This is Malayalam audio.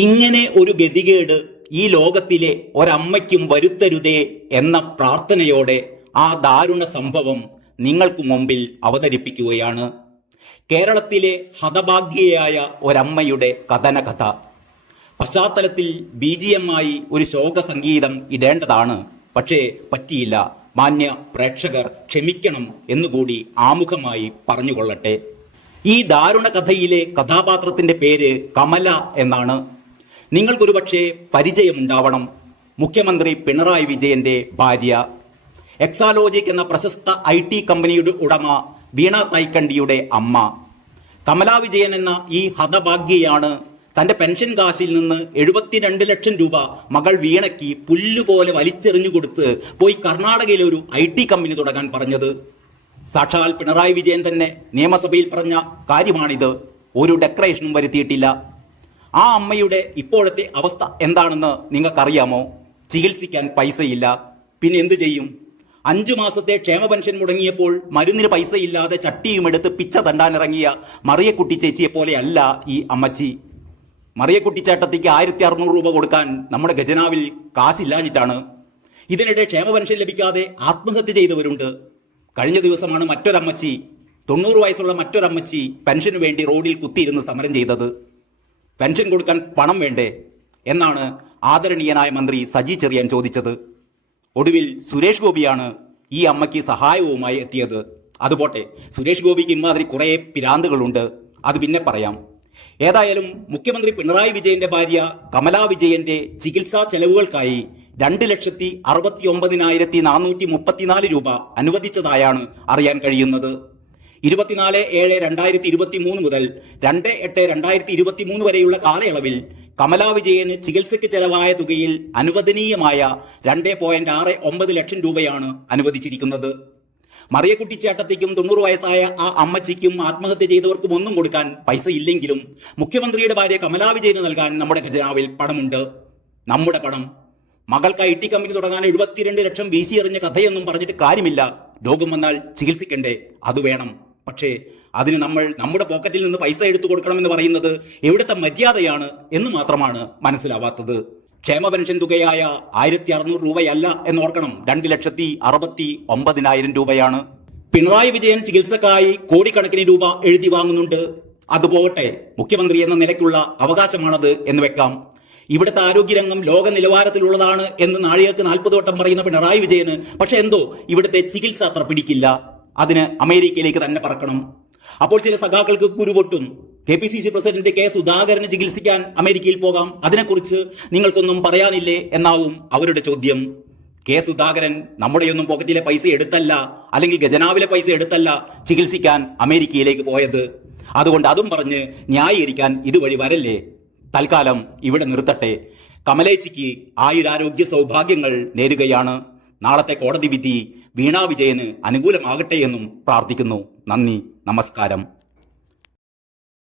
ഇങ്ങനെ ഒരു ഗതികേട് ഈ ലോകത്തിലെ ഒരമ്മയ്ക്കും വരുത്തരുതേ എന്ന പ്രാർത്ഥനയോടെ ആ ദാരുണ സംഭവം നിങ്ങൾക്ക് മുമ്പിൽ അവതരിപ്പിക്കുകയാണ്. കേരളത്തിലെ ഹതഭാഗ്യയായ ഒരമ്മയുടെ കഥനകഥ. പശ്ചാത്തലത്തിൽ BGM ആയി ഒരു ശോക സംഗീതം ഇടേണ്ടതാണ്, പക്ഷേ പറ്റിയില്ല. മാന്യ പ്രേക്ഷകർ ക്ഷമിക്കണം എന്നുകൂടി ആമുഖമായി പറഞ്ഞുകൊള്ളട്ടെ. ഈ ദാരുണ കഥയിലെ കഥാപാത്രത്തിന്റെ പേര് കമല എന്നാണ്. നിങ്ങൾക്കൊരു പക്ഷേ പരിചയമുണ്ടാവണം. മുഖ്യമന്ത്രി പിണറായി വിജയന്റെ ഭാര്യ, എക്സാലോജിക് എന്ന പ്രശസ്ത IT കമ്പനിയുടെ ഉടമ വീണ തൈക്കണ്ടിയുടെ അമ്മ. കമലാ വിജയൻ എന്ന ഈ ഹതഭാഗ്യയാണ് തന്റെ പെൻഷൻ കാശിൽ നിന്ന് 72 ലക്ഷം രൂപ മകൾ വീണയ്ക്ക് പുല്ലുപോലെ വലിച്ചെറിഞ്ഞു കൊടുത്ത് പോയി കർണാടകയിലെ ഒരു IT കമ്പനി തുടങ്ങാൻ പറഞ്ഞത്. സാക്ഷാൽ പിണറായി വിജയൻ തന്നെ നിയമസഭയിൽ പറഞ്ഞ കാര്യമാണിത്. ഒരു ഡെക്കറേഷനും വരുത്തിയിട്ടില്ല. ആ അമ്മയുടെ ഇപ്പോഴത്തെ അവസ്ഥ എന്താണെന്ന് നിങ്ങൾക്കറിയാമോ? ചികിത്സിക്കാൻ പൈസയില്ല. പിന്നെ എന്തു ചെയ്യും? 5 മാസത്തെ ക്ഷേമ പെൻഷൻ മുടങ്ങിയപ്പോൾ മരുന്നിന് പൈസയില്ലാതെ ചട്ടിയുമെടുത്ത് പിച്ച തണ്ടാനിറങ്ങിയ മറിയക്കുട്ടി ചേച്ചിയെ പോലെയല്ല ഈ അമ്മച്ചി. മറിയക്കുട്ടി ചേട്ടത്തിക്ക് 1600 രൂപ കൊടുക്കാൻ നമ്മുടെ ഖജനാവിൽ കാശില്ലാഞ്ഞിട്ടാണ്. ഇതിനിടെ ക്ഷേമ പെൻഷൻ ലഭിക്കാതെ ആത്മഹത്യ ചെയ്തവരുണ്ട്. കഴിഞ്ഞ ദിവസമാണ് മറ്റൊരമ്മച്ചി, 90 വയസ്സുള്ള മറ്റൊരമ്മച്ചി പെൻഷനു വേണ്ടി റോഡിൽ കുത്തിയിരുന്ന് സമരം ചെയ്തത്. പെൻഷൻ കൊടുക്കാൻ പണം വേണ്ടേ എന്നാണ് ആദരണീയനായ മന്ത്രി സജി ചെറിയാൻ ചോദിച്ചത്. ഒടുവിൽ സുരേഷ് ഗോപിയാണ് ഈ അമ്മയ്ക്ക് സഹായവുമായി എത്തിയത്. അതുപോട്ടെ, സുരേഷ് ഗോപിക്ക് ഇമാതിരി കുറേ പിരാന്തുകളുണ്ട്, അത് പിന്നെ പറയാം. ഏതായാലും മുഖ്യമന്ത്രി പിണറായി വിജയന്റെ ഭാര്യ കമലാ വിജയന്റെ ചികിത്സാ ചെലവുകൾക്കായി 2,69,434 രൂപ അനുവദിച്ചതായാണ് അറിയാൻ കഴിയുന്നത്. 24/7/2023 മുതൽ 2/8/2023 വരെയുള്ള കാലയളവിൽ കമലാ വിജയന് ചികിത്സയ്ക്ക് ചെലവായ തുകയിൽ അനുവദനീയമായ 2.69 ലക്ഷം രൂപയാണ് അനുവദിച്ചിരിക്കുന്നത്. മറിയക്കുട്ടി ചേട്ടത്തിക്കും 90 വയസ്സായ ആ അമ്മച്ചിക്കും ആത്മഹത്യ ചെയ്തവർക്കും ഒന്നും കൊടുക്കാൻ പൈസ ഇല്ലെങ്കിലും മുഖ്യമന്ത്രിയുടെ ഭാര്യ കമലാ വിജയന് നൽകാൻ നമ്മുടെ ഖജനാവിൽ പണമുണ്ട്. നമ്മുടെ പണം. മകൾക്ക് IT കമ്പനി തുടങ്ങാൻ 72 ലക്ഷം വീശി എറിഞ്ഞ കഥയൊന്നും പറഞ്ഞിട്ട് കാര്യമില്ല. രോഗം വന്നാൽ ചികിത്സിക്കണ്ടേ? അത് വേണം. പക്ഷേ അതിന് നമ്മൾ നമ്മുടെ പോക്കറ്റിൽ നിന്ന് പൈസ എടുത്തു കൊടുക്കണമെന്ന് പറയുന്നത് എവിടുത്തെ മര്യാദയാണ് എന്ന് മാത്രമാണ് മനസ്സിലാവാത്തത്. ക്ഷേമ പെൻഷൻ തുകയായ 1600 രൂപയല്ല എന്നോർക്കണം, 2,69,000 രൂപയാണ്. പിണറായി വിജയൻ ചികിത്സക്കായി കോടിക്കണക്കിന് രൂപ എഴുതി വാങ്ങുന്നുണ്ട്. അതുപോട്ടെ, മുഖ്യമന്ത്രി എന്ന നിലയ്ക്കുള്ള അവകാശമാണത് എന്ന് വെക്കാം. ഇവിടുത്തെ ആരോഗ്യരംഗം ലോക നിലവാരത്തിലുള്ളതാണ് എന്ന് നാഴികക്ക് 40 വട്ടം പറയുന്ന പിണറായി വിജയന് പക്ഷെ എന്തോ ഇവിടുത്തെ ചികിത്സ അത്ര പിടിക്കില്ല. അതിന് അമേരിക്കയിലേക്ക് തന്നെ പറക്കണം. അപ്പോൾ ചില സഖാക്കൾക്ക് കുരുപൊട്ടും. KPCC president K. സുധാകരന് ചികിത്സിക്കാൻ അമേരിക്കയിൽ പോകാം, അതിനെക്കുറിച്ച് നിങ്ങൾക്കൊന്നും പറയാനില്ലേ എന്നാവും അവരുടെ ചോദ്യം. K. സുധാകരൻ നമ്മുടെയൊന്നും പോക്കറ്റിലെ പൈസ എടുത്തല്ല, അല്ലെങ്കിൽ ഖജനാവിലെ പൈസ എടുത്തല്ല ചികിത്സിക്കാൻ അമേരിക്കയിലേക്ക് പോയത്. അതുകൊണ്ട് അതും പറഞ്ഞ് ന്യായീകരിക്കാൻ ഇതുവഴി വരല്ലേ. തൽക്കാലം ഇവിടെ നിർത്തട്ടെ. കമലേച്ചിക്ക് ആയുരാരോഗ്യ സൗഭാഗ്യങ്ങൾ നേരുകയാണ്. നാളത്തെ കോടതി വിധി വീണാ വിജയന് അനുകൂലമാകട്ടെ എന്നും പ്രാർത്ഥിക്കുന്നു. നന്ദി, നമസ്കാരം.